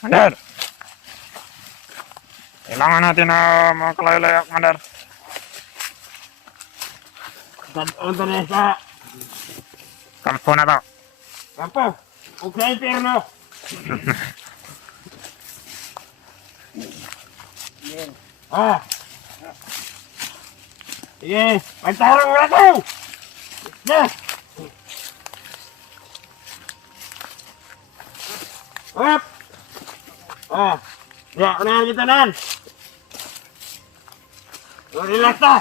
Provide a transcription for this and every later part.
Commander! Kailangan natin na mga kalaylayak, Commander. Unta na sa Kampo na to. kampo. Okay, perno. Ah. Sige, magtarong mo na ko. Yeah. Up. Ah. Ya, unahan kita nan. Relax ta.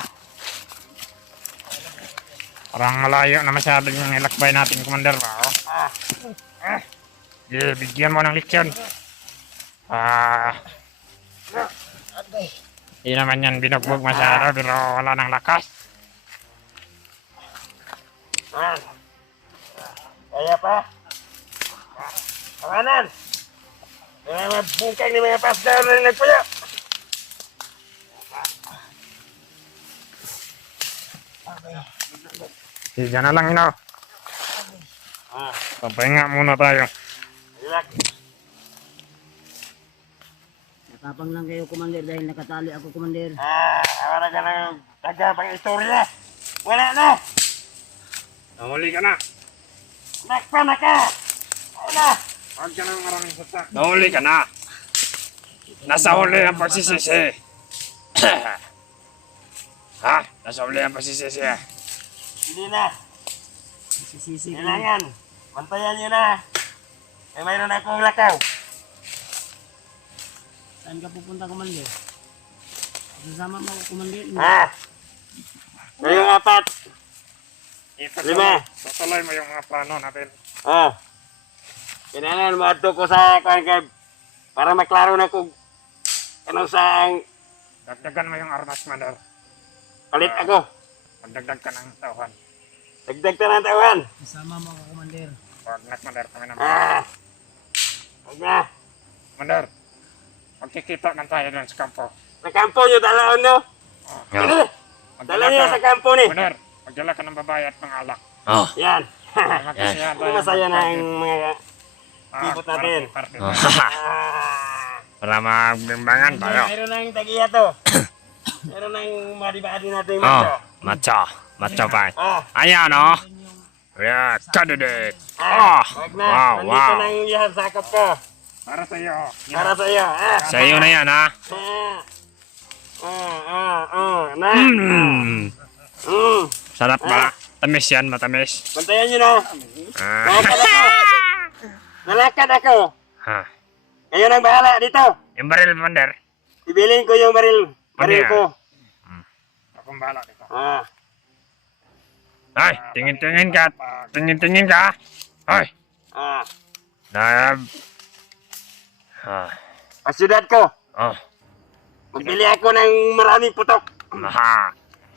Parang malayo na masyado yung ilakbay natin, Commander. Oh. Bigyan mo ng leksyon. Hindi naman yan binugbog masyado, pero wala ng lakas. Kaya pa. Kawanan. May mabungkang ni mga pasdaw na nagpuyo. Sige na lang, ino. Papahinga muna tayo. Relax. Natapang lang kayo, Commander, dahil nakatali ako, Commander. Wala ka ng taga pang istorya. Wala na. Nahuli ka na. Nakpa na ka. Wala. Huwag ka nang maraming sasak. Nahuli ka na. Nasa huli ang pagsisisi. Ha? Nasa huli ang pagsisisi. Hindi na. Sisisi ko. Kailangan. Bantayan nyo na. Mayroon akong lakaw. Saan ka pupunta, Commander? Sasama mo ako, Commander. Ngayong apat. Lima. Tutuloy mo yung mga plano natin. Kailangan maadto ko sa kay para maklaro na kung ano sa Dagdagan mo yung armas, Commander. palit ako. Magdagdag ka ng tauhan. Dagdag ta ng tawan. Sasama mo ako, Commander. Huwag na, Commander. Kami naman. Huwag na. Commander, magkikita na tayo doon sa kampo. Sa kampo nyo, dalaon nyo. Dala nyo sa kampo ni. Commander, magdala ka ng babae at pangalak. Yan. Magkasiyahan tayo. Masaya na ang mga pipot natin. Party. Para magbimbangan tayo. Mayroon na yung tagiya to. Mayroon na yung madibadi natin yung Oh, macho. macho pa. Ah. Ayan oh. Yeah, candidate. Wag na. Wow, Nandito wow. na yung ihang sakop ko. Para sa iyo. Para sa iyo. Sa iyo na yan ha. Na. Sarap ba? Tamis yan, matamis. Bantayan nyo na. Ah. Nalakad ako. Nalakad ako. Ha. Kayo nang bahala dito. Yung baril, Commander. Ibilin ko yung baril Ano ko. Akong bahala dito. Ay, tingin-tingin ka. Tingin-tingin ka. Ay. Na. Pasyudad ko. Oh. Magbili ako ng maraming putok. Ha.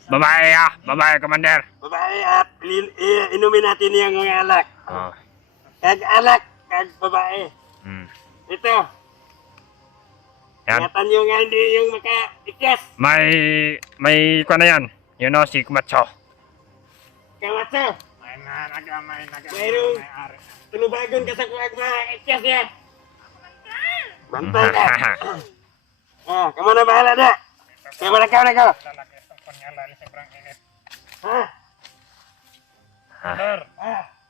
Babae ah. Babae, Commander. Babae at inumin natin yung mga alak. Oh. Kag alak, kag babae. Ito. Yan. Ingatan nyo nga hindi yung maka-ikas. May ko na yan. You know, si Kumatso. Kamatso. May naga. Mayroong tulubagon ka sa kuwag maka-ikas ya. Bantay ka. Kamu na bahala na. Kaya malakaw na ko. Lalaki itong kunyala. Sobrang init. Ha? Commander,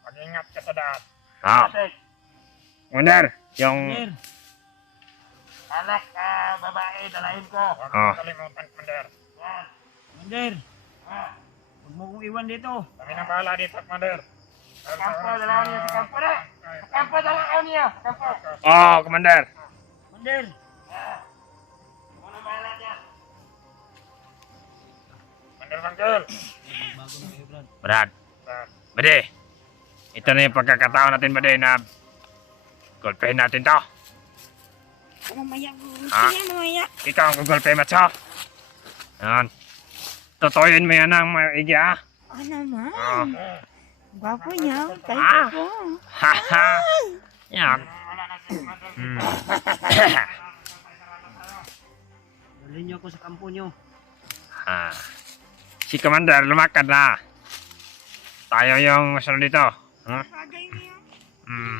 mag-ingat ka sa daan. Ah. Atek. Commander, yung... Commander, Anak, babae, dalahin ko. Huwag Ah. mong kalimutan, Commander. Commander. Huwag mo kong iwan dito. Kami nang bahala dito, Commander. Kampo, dalahin niyo sa kampo na. Kampo, dalahin niyo. Kampo. Oh, Commander. Commander. Kamu na bahala dyan. Commander Bangkel. Bago na kayo, Brad. Brad. Bade. Ito na yung pagkakataon natin, Bade, na golpehin natin to. Mamaya, Ha? mamaya. Ikaw ang gugolpe, Matso. Yan. Totoyin mo yan ang maigi, ha? Oh naman. Oh. Gwapo niya. Kahit Ah. ako. Haha. Yan. Dalhin niyo ako sa kampo niyo. Ha. Si Commander, lumakad na. Tayo yung sunod dito. Huh? Bagay niya. Mm.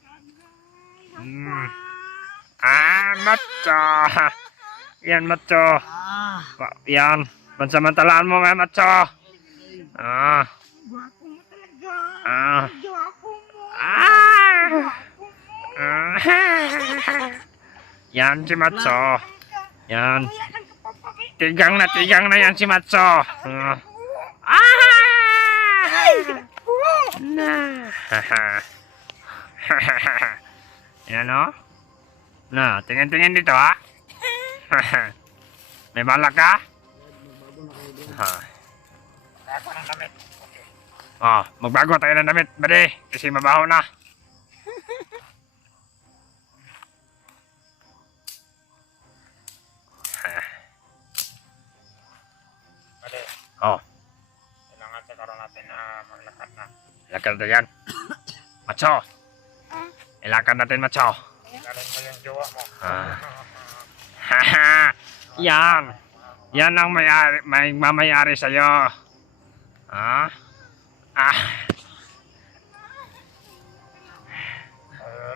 Bagay. Mm. Macho. Yan, Macho. Ah, Yan. Pansamantalaan mo nga, Macho. Ah. Gwapo mo talaga. Ah. Gwapo mo. Ah. Gwapo mo. Ah. Yan si Macho. Yan. Wala kang kapapakit. Tigang na yan si Macho. Ah. Na. Yan o. Na, tingin-tingin dito ha. May balak ka? Ha. Ako ng damit. Oh, magbago tayo ng damit, bade, kasi mabaho na. Bade, Oh, kailangan siguro natin na maglakad na. ilakad na yan. Macho. Ilakad natin, Macho. Galing mo yung jowa mo. Haha. Yan. Yan ang may mamayari sa'yo. Ah? Ah.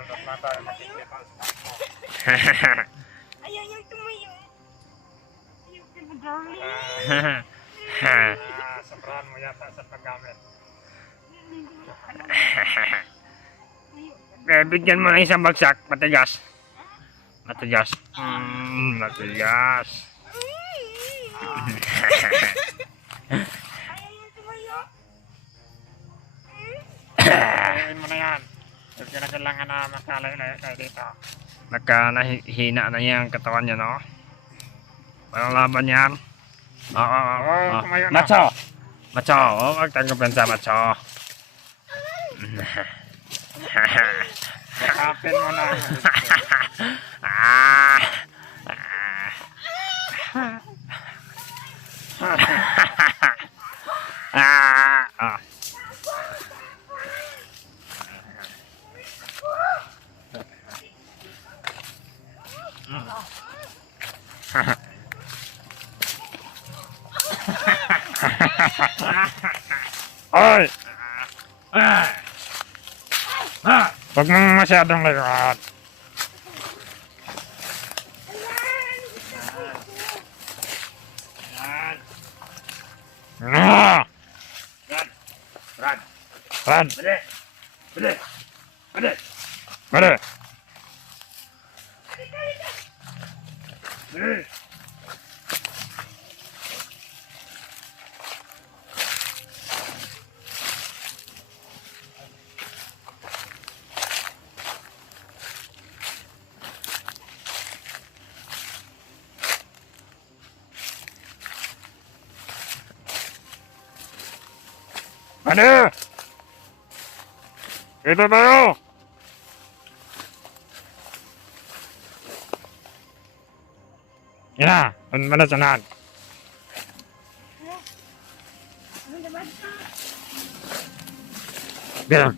Ba't na tayo makikita ang staff mo? Ayaw niyang tumayo. Ayaw ka na, darling. Sobrahan mo yata sa paggamit. Bigyan mo ng isang bagsak, matigas. Matigas. Matigas. Ayaw niyang tumayo. Ayayin mo na yan. Hindi na kailangan na makalayo-layo kayo dito. Nahihina na yung katawan niya, no? Walang laban yan. Oo. tumayo na. Macho! Macho! Huwag tanggapin sa Macho. Kapin mo na. Ah! Ah! Oy! Huwag mong masyadong likod. Ah! Brad! Rad! Bade! Bade! Bade! Bade! Bade! Bade! Dito tayo! Yan na! Manasanan! Bilang!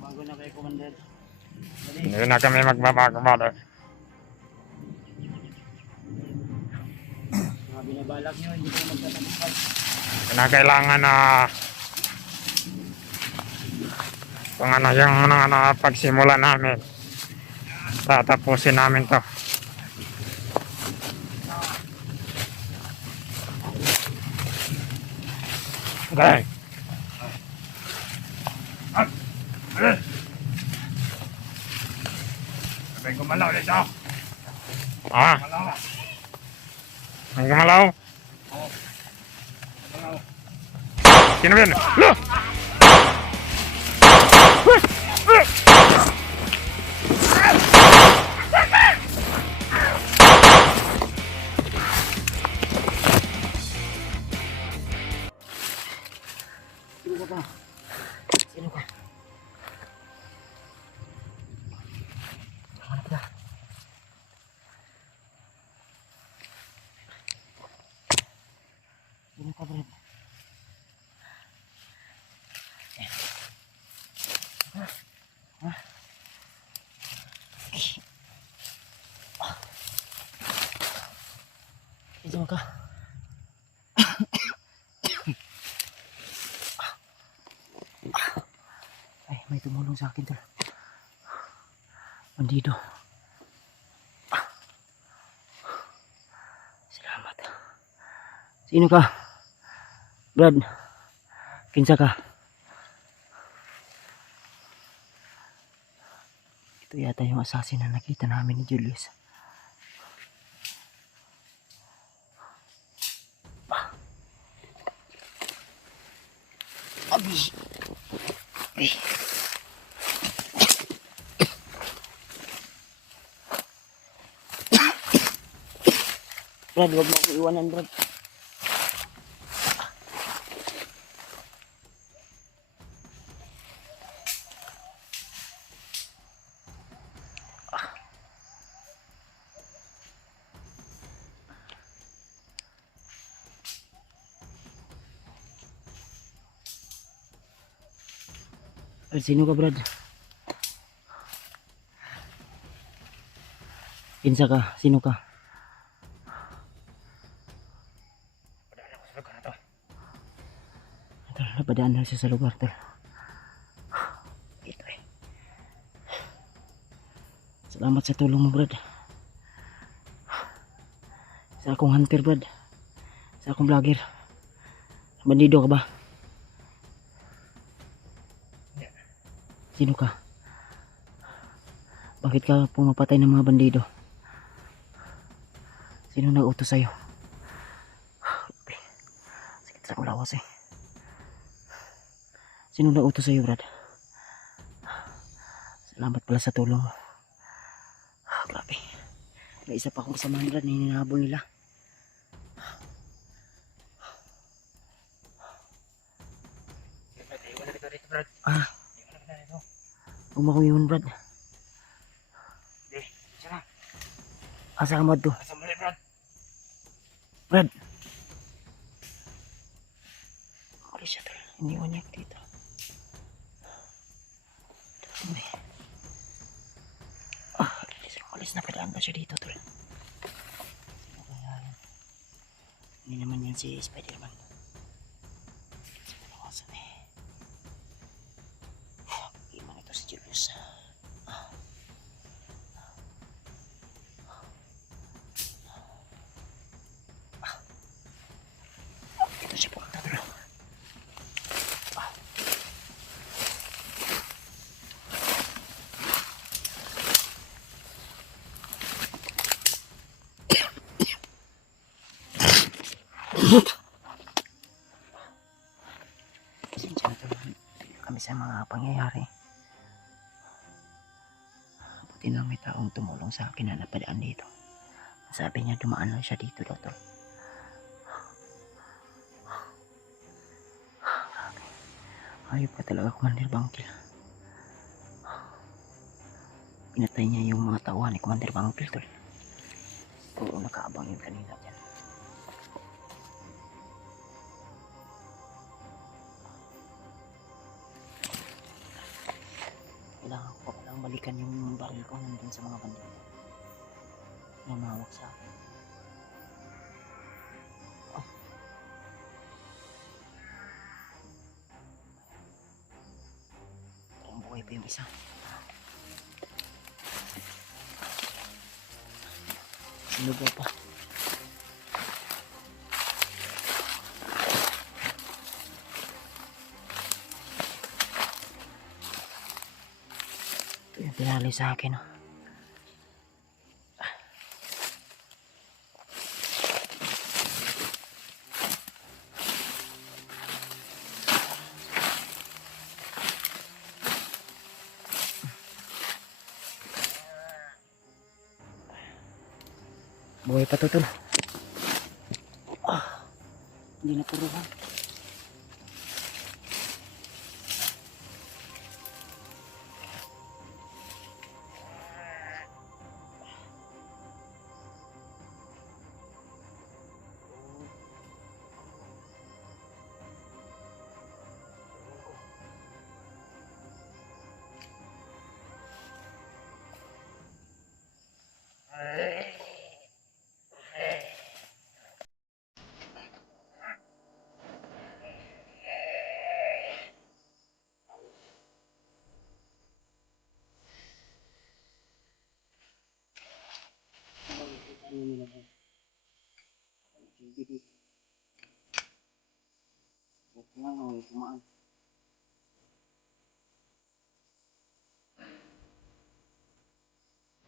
bago na kay Commander. Hindi na kami magbabago-bago. Mga binabalak nyo, hindi kayo magtatapos. Kinakailangan na kung ano yung pagsimula namin, tatapusin namin to. Okay. Sabay gumalaw dito! Ah, Gumalaw! ang gumalaw. Sino ba yan? Lo! Sino ka? Sino ka? Hanap ka. Sino ka, Brad? Sino ka? Ay. May tumulong sa akin tol. Bandido. Salamat. Sino ka? Brad. Kinsa ka? Ito yata yung assassin na nakita namin ni Julius. Abi. Abi. Brad, huwag mo ko iwanan, Brad. Brad, sino ka, Brad? Kinsa ka? Sino ka? Tol, napadaan na siya sa lugar, tol. Ito eh. Salamat sa tulong mo, Brad. Sa akong hunter, Brad. Sa akong vlogger. Bandido ka ba? Sino ka? Bakit ka pumapatay ng mga bandido? Sino nag-utos sa'yo? Sakit sa akong lawas eh. Sino nag-utos sa'yo, Brad? Salamat pala sa tulong mo. Grabe. May isa pa akong kasamahan, Brad, na hinahabol nila. Huwag mo akong iwan, Brad. Hindi, siya na. Asa ka mo to? Asa mali, Brad. Brad! Alis siya, tol. Iniwan niya ako dito. Dami. Alis na, padaan na siya dito, tol. Sino kaya yan? Hindi naman yan si Spider-Man. Sino nawasan eh? Iman ito si Julius. Ito siya pumunta, tol. Pasensya na tol kami sa mga pangyayari. Buti lang may taong tumulong sa akin na napadaan dito. Sabi niya dumaan lang siya dito daw tol. Ayop ka talaga, Commander Bangkil. Pinatay niya yung mga tauhan ni Commander Bangkil tol. Oo, nakaabang yun kanina dyan. Kailangan ko palang balikan yung baril ko nandun sa mga bandido. Namawak sa akin. Oh. Parang buhay pa yung isa. Sinubo pa. Ito yung pinali sa akin. Oh. Buhay pa to tol. Hindi na puruhan. Sige, sige. Huwag nga, kumaan.